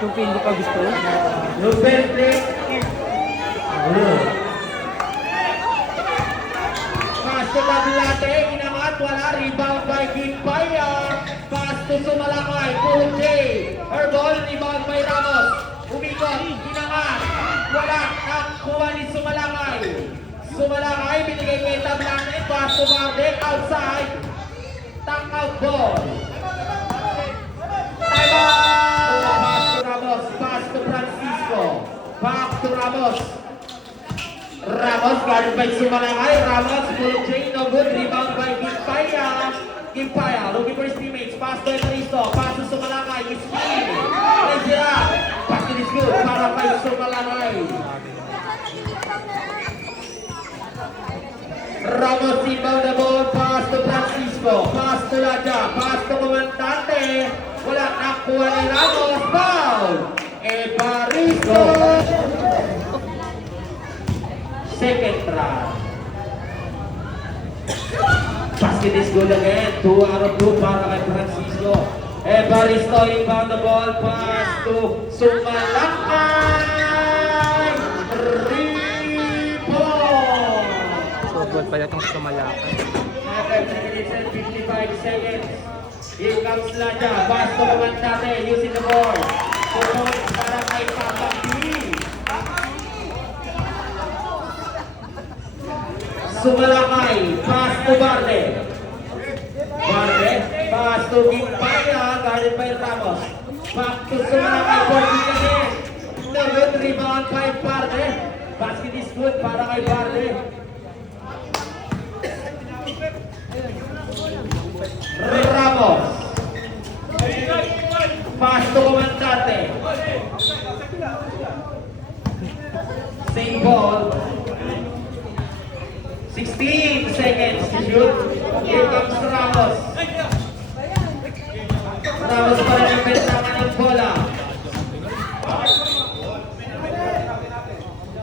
Yung hindi pa gusto. Number 3. Pass to Labilate, inangat, wala, rebound by Gimpaya. Pass to Sumalakay, Pulong J. Airball, rebound by Ramos. Umikot, inangat, wala, nakuha ni Sumalakay. Sumalakay, binigay kay Tablane, pass to Bardek, outside. Tang out ball. Time out! Pass to Ramos, pass to Francisco. Back to Ramos. Ramos, guarded by Sumalakay. Ramos, Pulong J, no good. Rebound by Gimpaya. Gimpaya, looking for his teammates. Pass to Evaristo. Pass to Sumalakay. It's speed. Rezira. Pass to this good. Para kay Sumalakay. Ramos inbound the ball. Pass to Francisco. Pass to Laja. Pass to Comandante. Wala nakuha ni Ramos. Foul. Evaristo. Second try. Basket is good again. 2 out of 2 para kay Francisco. Evaristo inbound the ball. Pass to Sumalakay. Rebound. So, good pala itong Sumalakay. 55 seconds. Here comes Laja. Pass to Comandante using the ball. 2 points para kay Papa P. Sumalakay, pass to Barde. Barde, pass to Gimpaya, guarded by Ramos. Back to Sumalakay, 40 again. No good, rebound by Barde. Basket is good para kay Barde. Ramos. Pass to Comandante. Same ball. 16 seconds to shoot. Here comes Ramos. Ramos pa rin ang bentangan ng bola.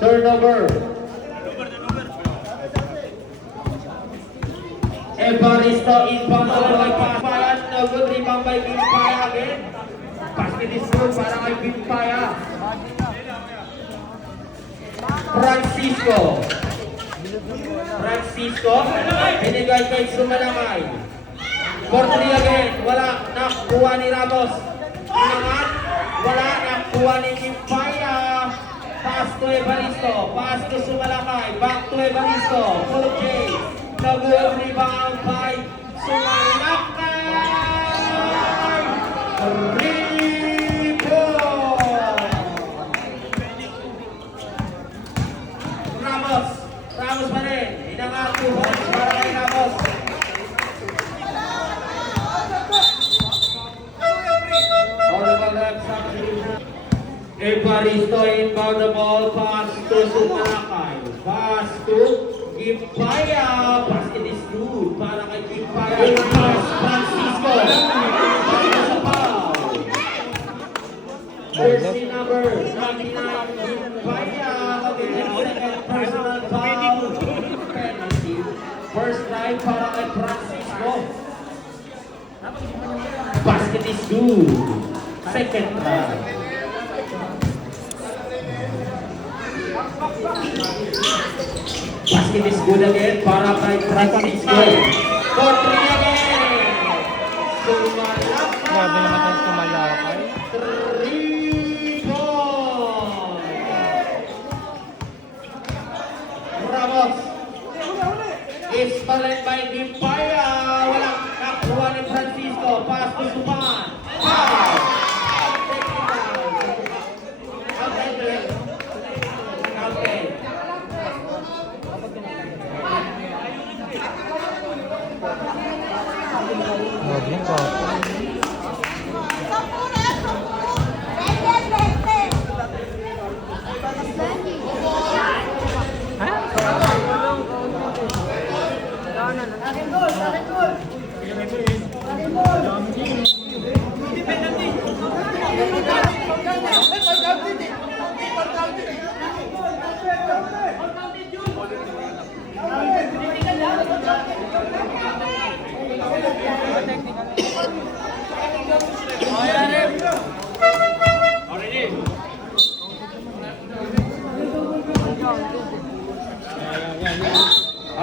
Turnover. Evaristo inbound the ball by Gimpaya. No good, rebound by Gimpaya again. Basket is good para kay Gimpaya. Francisco, binigay kay Sumalakay. 4-3 again, wala, nakuha ni Ramos. Inangat, wala, nakuha ni Gimpaya. Pass to Evaristo, pass to Sumalakay, back to Evaristo. Pulong J, no good, rebound by Sumalakay. Ramos pa rin. Inangat 2 points para kay Ramos. Evaristo inbound the ball. Pass to Sumalakay. Pass to Gimpaya. Basket is good para kay Gimpaya. Pass Francisco. Para sa foul. Jersey number 99 Gimpaya. Second personal foul. Penalty. First drive para kay Francisco. Basket is good. Second drive. Basket is good again para kay Francisco. 4-3 again. Sumalakay. Grabe naman itong Sumalakay. 3 points. Ramos. It's balled by Gimpaya. Wala nakuha ni Francisco. Pass to Supan. Foul. Grabe yung bata. Akin gol!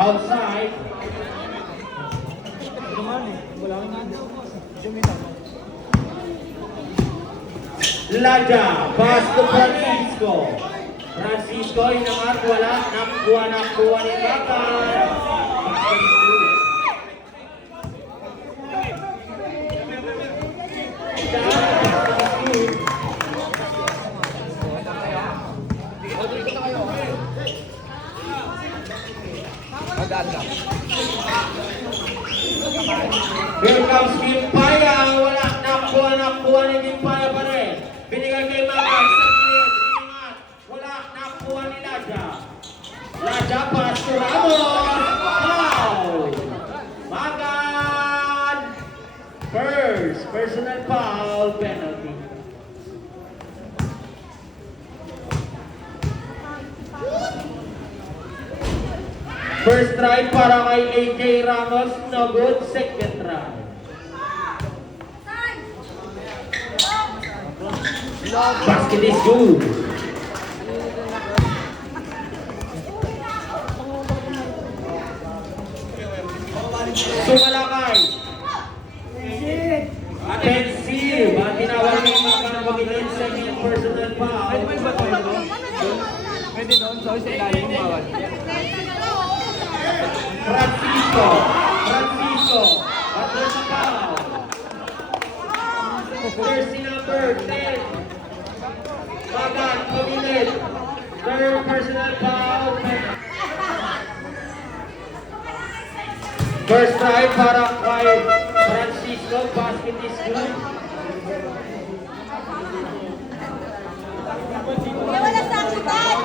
Outside. Naman eh. Wala kang nado. Jumina. Laja, pass to Francisco. Francisco, inangat, wala. Nakuha ni Bakan. Here comes Gimpaya. Wala. Nakuha ni Gimpaya pa rin. Binigay kay Magan. Inangat. Wala. Nakuha ni Laja. Laja, pass to Ramos. Foul. Magan. First personal foul penalty. First try para kay AJ Ramos, no good. Second try. Basket is good. Sumalakay. Offensive. Tinawag ng mga pagiging second personal foul. Pwede ba yung bato yun doon? Pwede doon? So, sa ilalim yung bawal. Francisco. Patro sa foul. Jersey number 10. Magan, pag-init. Third personal foul. First try para kay Francisco. Basket is good. Wala sa akitan!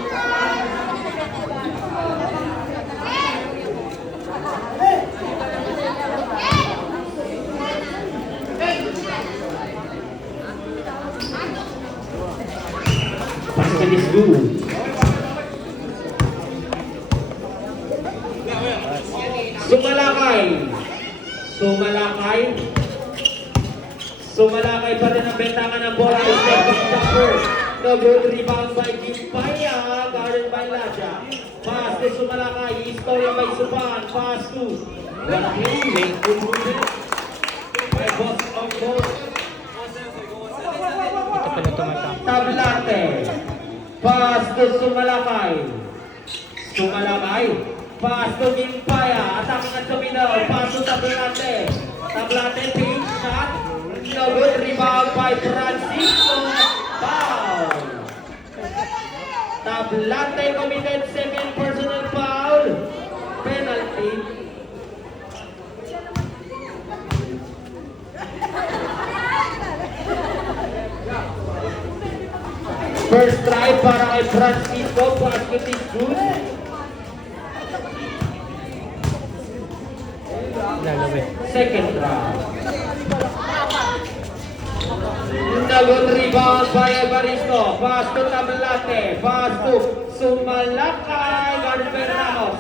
Basket is good. Sumalakay pa rin ang bentangan ng bola. Second jumper. No good. Rebound by Gimpaya. Guarded by Laja. Pass to Sumalakay. Istorya by Supan. Pass to Walang by boss of boss. Ito pala tumatang. Tablate. Pass to Sumalakay. Pass to Gimpaya. Attacking at Camino. Pass to Tablate. Tablate pink shot. No good. Rebound by Francisco. Foul. Tablate committed second personal foul. Penalty. First try para kay Francisco. Basket is good. Lalawi. Second try. Nagod rebound by Evaristo. Pass to Tablate. Pass to Sumalakay. Guarded by Ramos.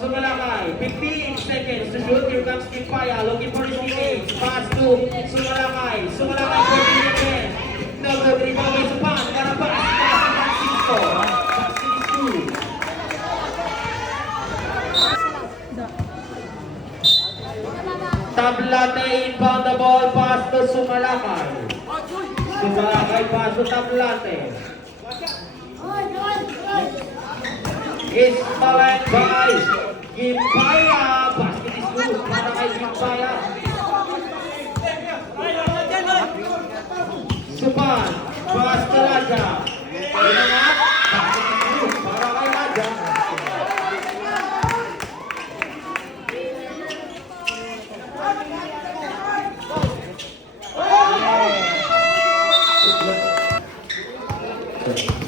Sumalakay. 15 seconds to shoot. Here comes Gimpaya. Looking for his teammates. Pass to Sumalakay. Sumalakay for the again. Nagod rebound by Supan. Para pass to Francisco. Basket is good. Tablate inbound the ball. Pass to Sumalakay. Sumalakay pass to Tablate. Is followed by Gimpaya. Basket is good para kay Gimpaya. Supan. Pass to Laja. Inangat. Basket is good para kay Laja.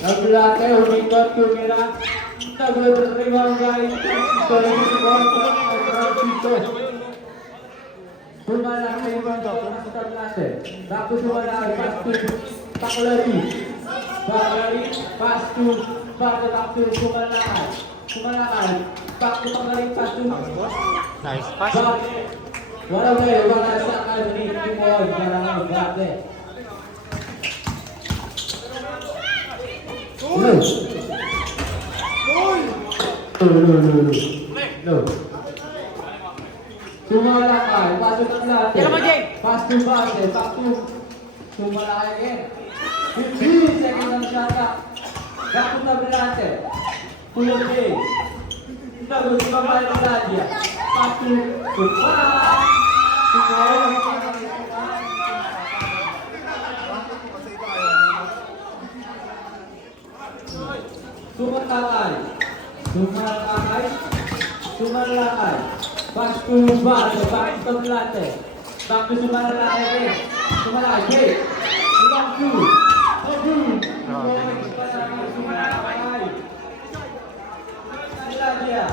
Tablate humikot tumira. Nagod rebound by Francisco. Sumalakay Tablate. Tapos Sumalakay pass to Taklari. Pass to Sumalakay. Back to Taklari pass to Nice pass. wala sa ni Timoy para magbabe. No. Sumalakay, pasok ang lahat. Tira mo, Jay. Pass to base, back to sumalakay again. 15 seconds ang shot clock. Back to Tablante. Tulog Jay. Tago si Pamay ng Ladia. Pass to Supa. Sumalakay. Sumalakay. Sumalakay. Back to base, back to Tablante. Back to Sumalakay again. Sumalakay, Jay. Long two. Sumalakay. Ladia.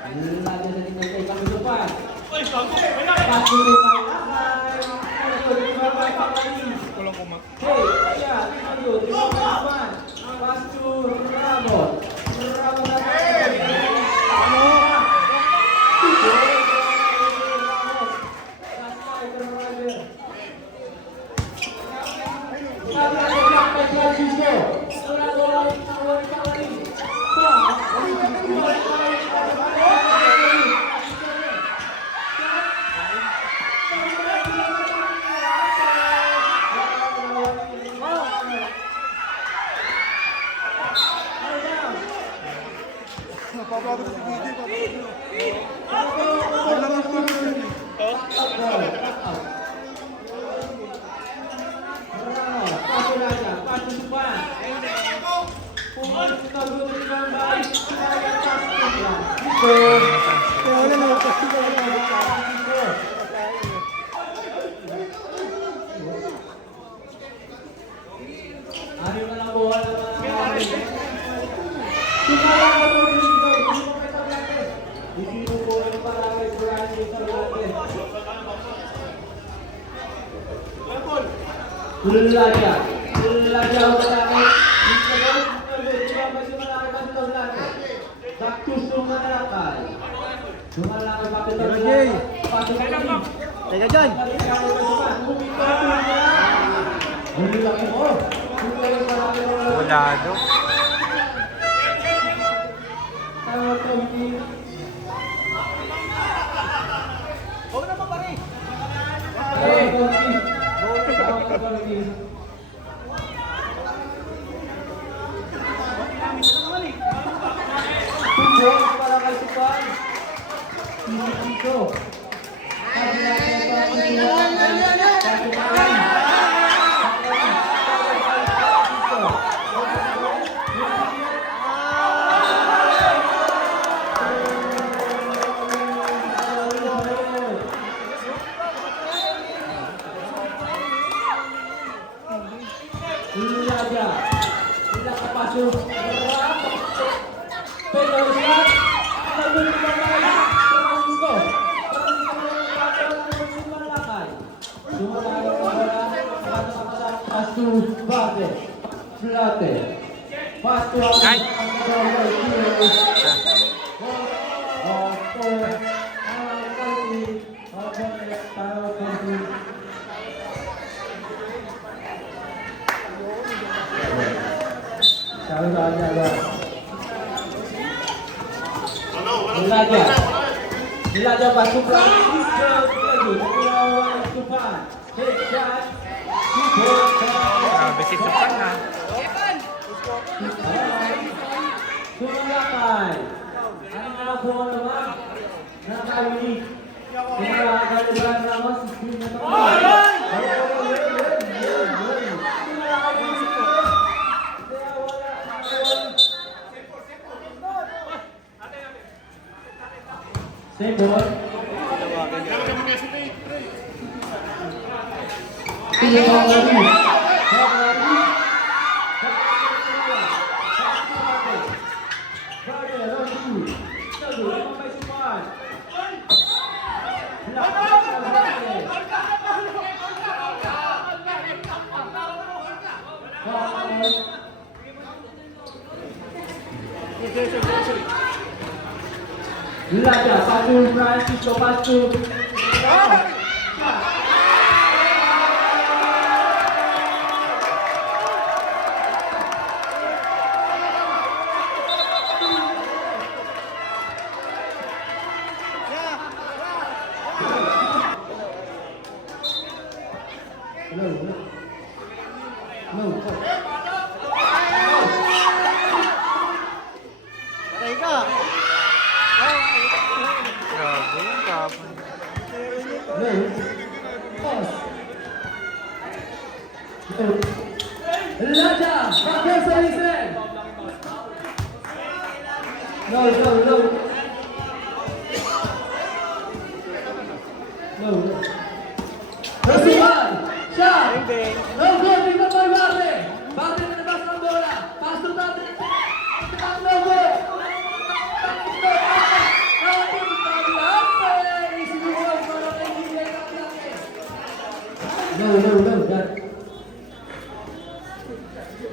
Ladia sa tingnan kay Pangulupan. Pass to Sumalakay. Hey, yeah, pass to Ramos. Ramos Ladia umatake. Back to Sumalakay. Sumalakay back to Tablante. Pasok ang team. Teka dyan. Volado. Huwag na mapari. Para kay Supan. Dito. Nilaja pasok Francisco. Grabe si Supan ha. Sumalakay. Ano nakakuha naman? Nakakawini. Nakakaliburan naman si Spin na ito. Same ball. Nilaja, satu Francisco Pastu. Pause. Laja, back sa Israel. No. Rasuhan, siya. No good, dito pa Barte. Barte na nabas ng bola. Pass to Barte. No good. No.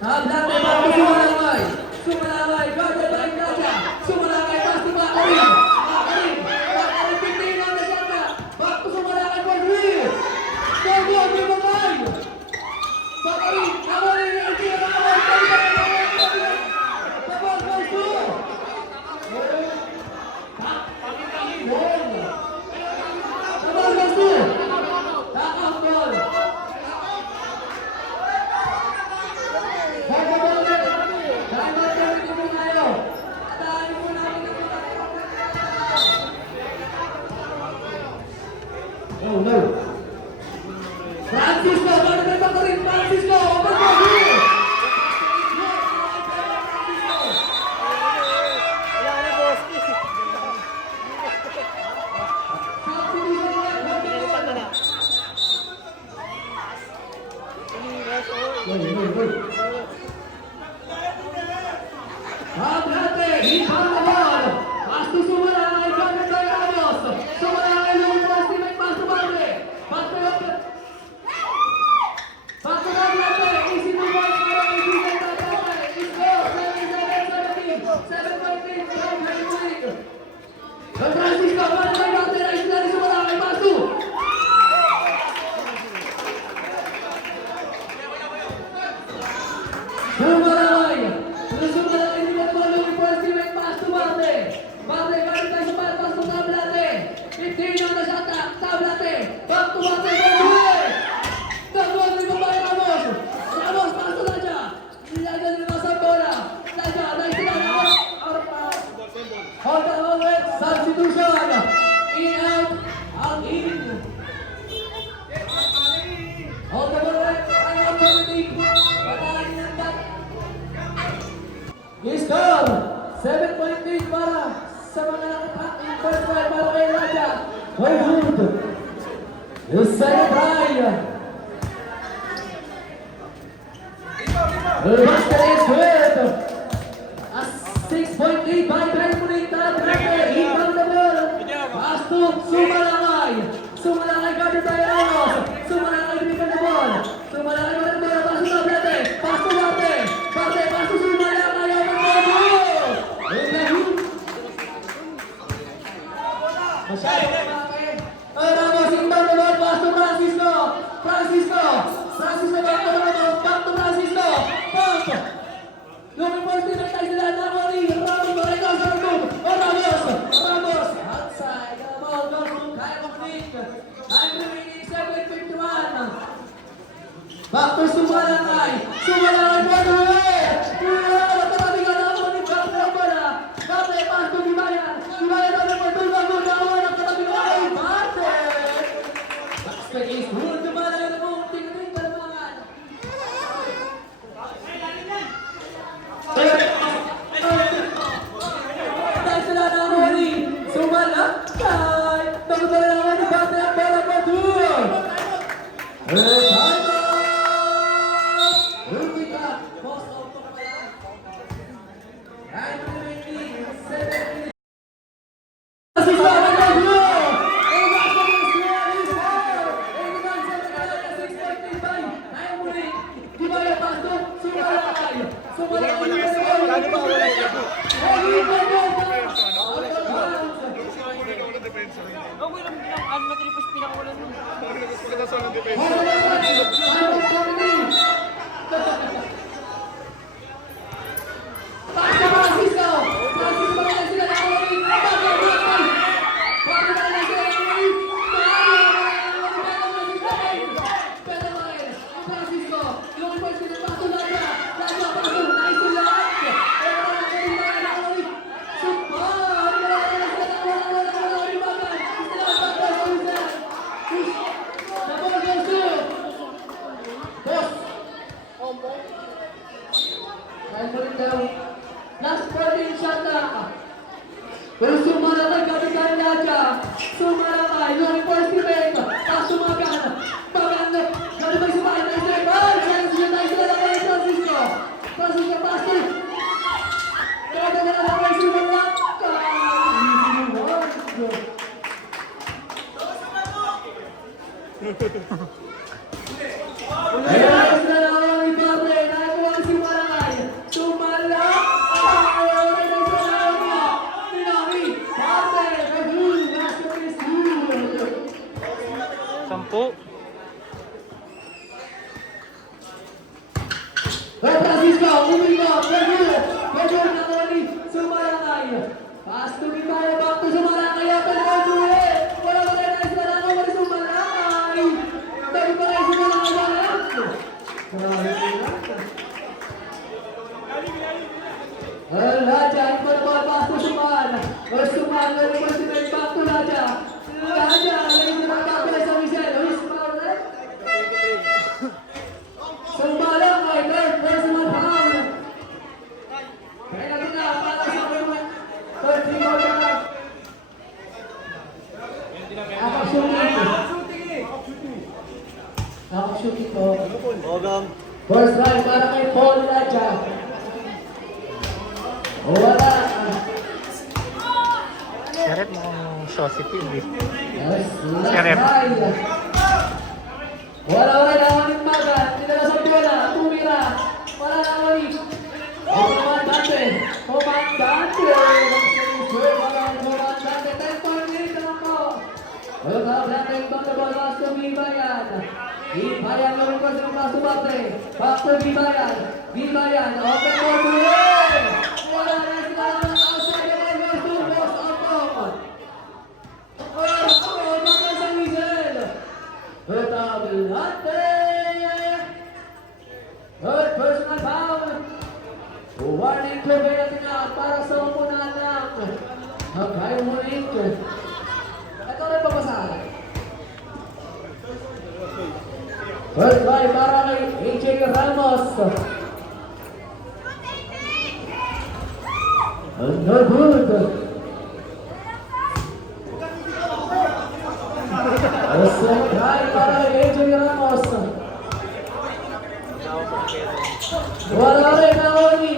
Barte, bago sumalangay. Gada ba yung Raja? Sumalangay, pass to Bakarin. Bakarin, pipina na siya na. Bago sumalangay, ball wheel. Go, may mamay. Bakarin, Bakarin, Ball goes to. Ball goes to. Takang ball. Oh no. Francisco, balik pa rin. Francisco, open for you. Abrate, hipan na ball. Astu sumalangay, gamit tayo Ramos. Sumalangay yung teammate, pass to Barte. Pass to Barte. Easy to ball, para may bigay na Barte. It's go, 7-17. 7-14, Francisco, balik tayo Barte. Race na rin sumalangay, pass to. Sumalangay nila ball yung first teammate, pass to Barte. Barte, gamit tayo sa ball, pass to Tablate. 15 yung nasata, Tablate. Back to Barte, Barte. Gagawin mo ba yung Ramos? Ramos, pass to Laja. Nilagan nila sa bola. Laja, nice sila, Ramos. Hold on, always. Substitution. In, out, in. Hold the ball, right. I'm out for the team. Patayin ng bat. Score! 7.8 para sa mga nakapaking first try para kay Raja. Hold good. The second try. The basket is good. A 6.8 by Benita. Here comes the ball. Pass to Sumalangay. Sumalangay guarded by Ramos. Sumalangay bigyan the ball. Sumalangay guarded by Ramos. Pass to Barte. Pass to Barte. Barte, pass to Sumalangay. Masyado na malaki. Ramos, inbound the ball. Pass to Francisco. Francisco, back to Ramos. Back to Francisco. Pump. Looking for Steven tayo sila. Napoli. Ramos, Ramos. Outside. The ball goes to Kyle Pero sumalakay kami kanyacha. Sumalakay. Yung first event. Tapos sumagan. Maganda. Gano'n ba sumakay na isa? Ay! Sila tayo sila lang kayo Francisco. Francisco Pastor. Kaya na lang kayo sumalakay. Ayan, sila lang kayo ni Barre. Nakakuha si Malakay. Sumalakay. Sampu. Francisco, umino, Pedro, nakawali, Sumalakay. Pass to Bibaya, back to Sumalakay, open for Due. Wala ba kayo na Sumalakay, wala Sumalakay. Dali ba kayo Sumalakay, wala? Raja, ikot ball, pass to Sumal. Sumal, back to Raja. Raja, lagi back to sa Michel. Sumal, Sumalakay, wala Sumal. Kaya natin na, para sa mga third ball na. Nakakashoot ito. First line para kay Paul Raja. Wala. Sirip mo kung positive eh. Yes, Sirip. Wala naman magat. Tinala sa bola. Tumira. Wala naman. Komandante. Komandante. Komandante. 10 minutes lang po. Komandante. Komandante. Back to Bibayan. Bibayan naman ko sa mga subate. Back to Bibayan. Bibayan. Open for Due. Wala na sila naman outside the ball. Boss Otong. Wala naman sa Michel. Tablante. Third personal foul. Warning play ba natin na para sa umunan ng Magkayunik. Ito rin papasahan. First try para kay AJ Ramos. No good. Second try para kay AJ Ramos. Wala rin na Oni.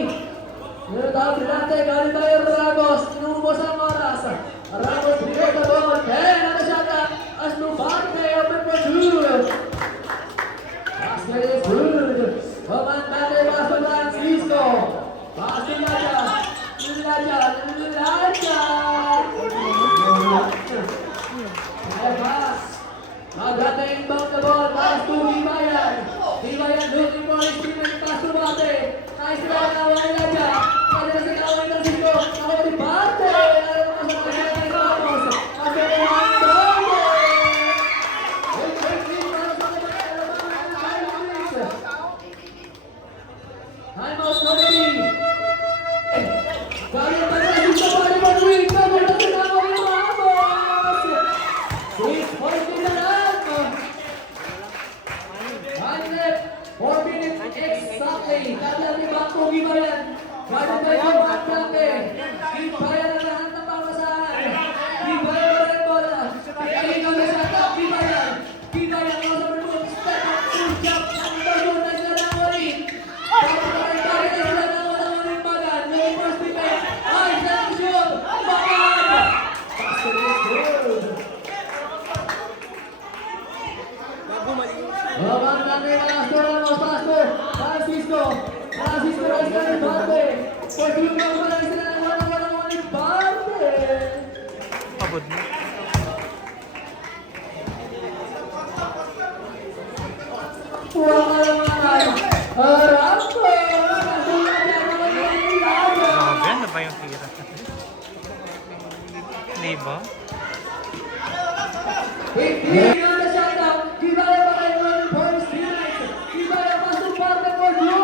Nilitawag natin, galing tayo Ramos. Tinumos ang oras. Ramos, bigay ka doon. Ano siya ka? As Lubarte, open for Due. Basket is good. Komandante Baso Francisco. Baso Laja. Pass. Maganda inbound the ball. Pass to Bibayan. Bibayan looking for his teammate. Pass to Bate. Nice run. Nawala Laja. Pwede na si Kaway Francisco. Nawala ni Bate. Alam mo sa kanya kay Ramos. Kasi ni Andone. Time out already. Kaya pa rin dito pa rin mag-win. Kaya na sinama yung Ramos. 6 points in the last. 4 minutes exactly. Kaya ni Bangko Bibayan. Kaya tayo yung Bangkante. Bibayan ang lahat ng pamasahan. Bibayan pa rin bola. Kaya ikaw na sa top. Bibayan. Bibayan ang sa remove. Step up. Full jump. Ang bago na sila na ulit. Tapos na rin pa rin sila na walang ulit magan. Yung first defense. Ay, second shoot. Magan. Basket is good. Komandante Pastor Francisco. Francisco Rosca ng Barte. Paglugaw pa lang sila ng walang ulit Barte. Pagod mo. Huwag ka lang naman. Harap ko. Grabe, ano ba yung tira? Di ba? Hindi na shutdown. Gibaya pa kayo ng first minute. Gibaya pasok Barte for Due.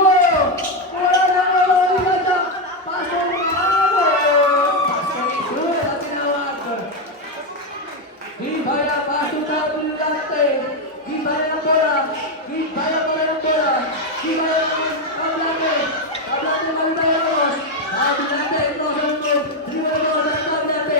Wala na ulit na. Pasok Ramos. Pasok ni Due at tinawag. Gibaya pasok na Bulante. Gibaya ng bola. Gibaya pa rin ng bola. Gibaya ng Kablante. Kablante malita yung Ramos. Kablante, cross and move. Dribble goes at Kablante.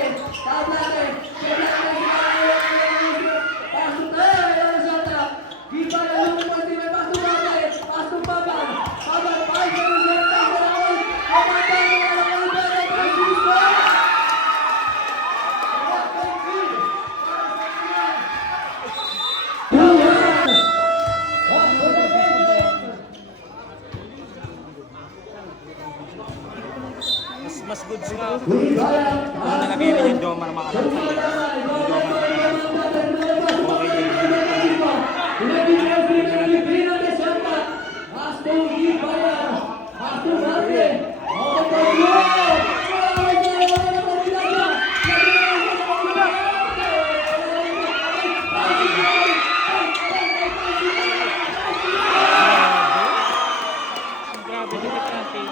Kung nalabihin yung Jomar makalang sa iyo. Grabe, dikit natin.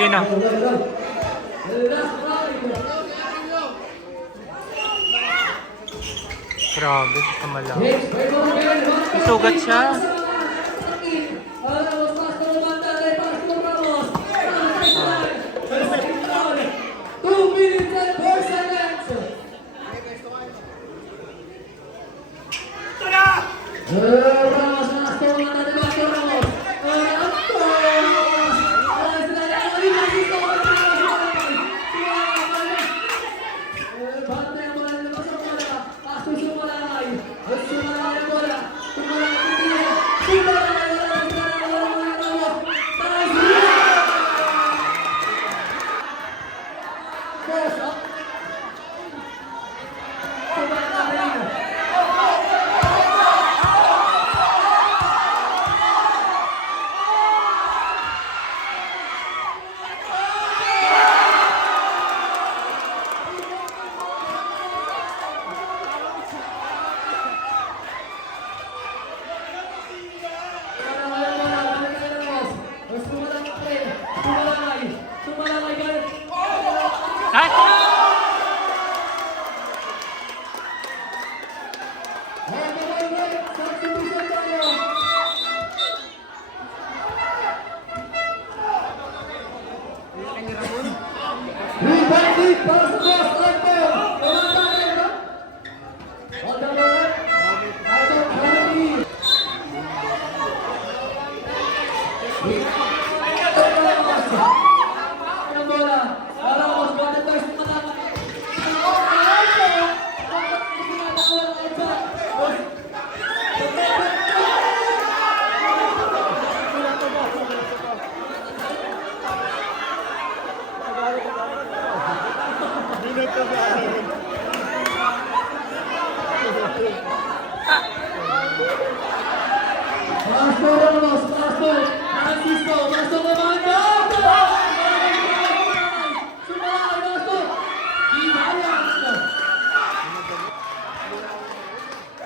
Sino? Grabe, kamala. Isugat siya.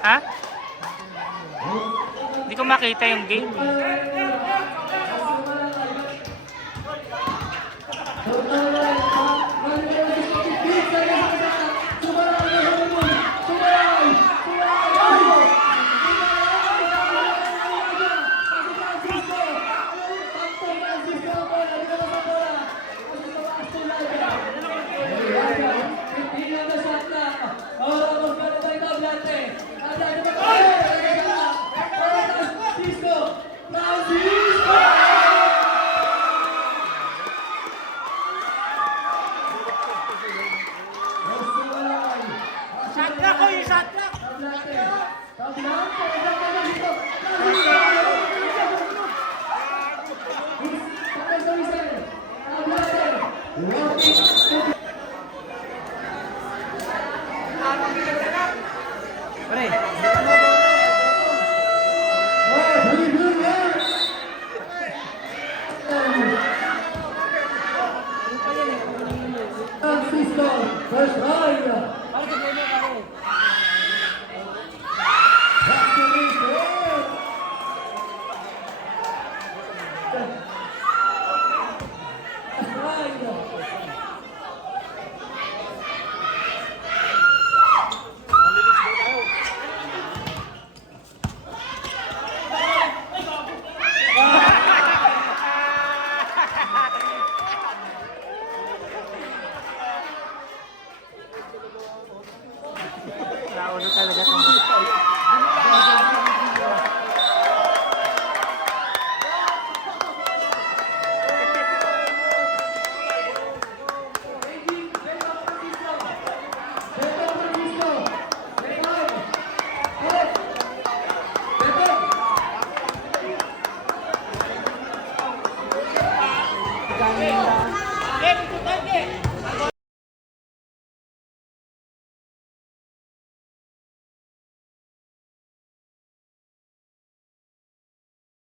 Ha? Hindi ko makita yung game. Bravo! Francisco, first try. Para sa game mo, pare.